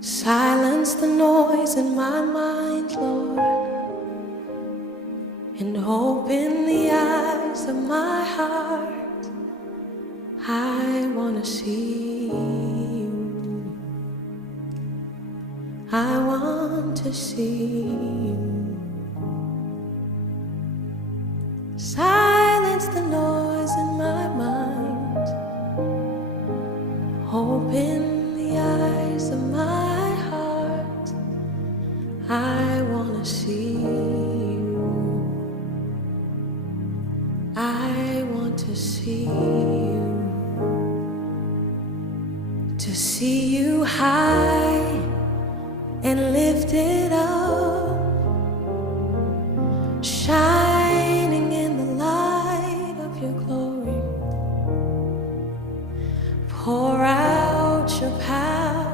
Silence the noise in my mind, Lord, and open the eyes of my heart. I want to see you. I want to see you. Silence the noise in my mind. Open the eyes of my heart. I want to see you. I want to see you. To see you high and lifted up,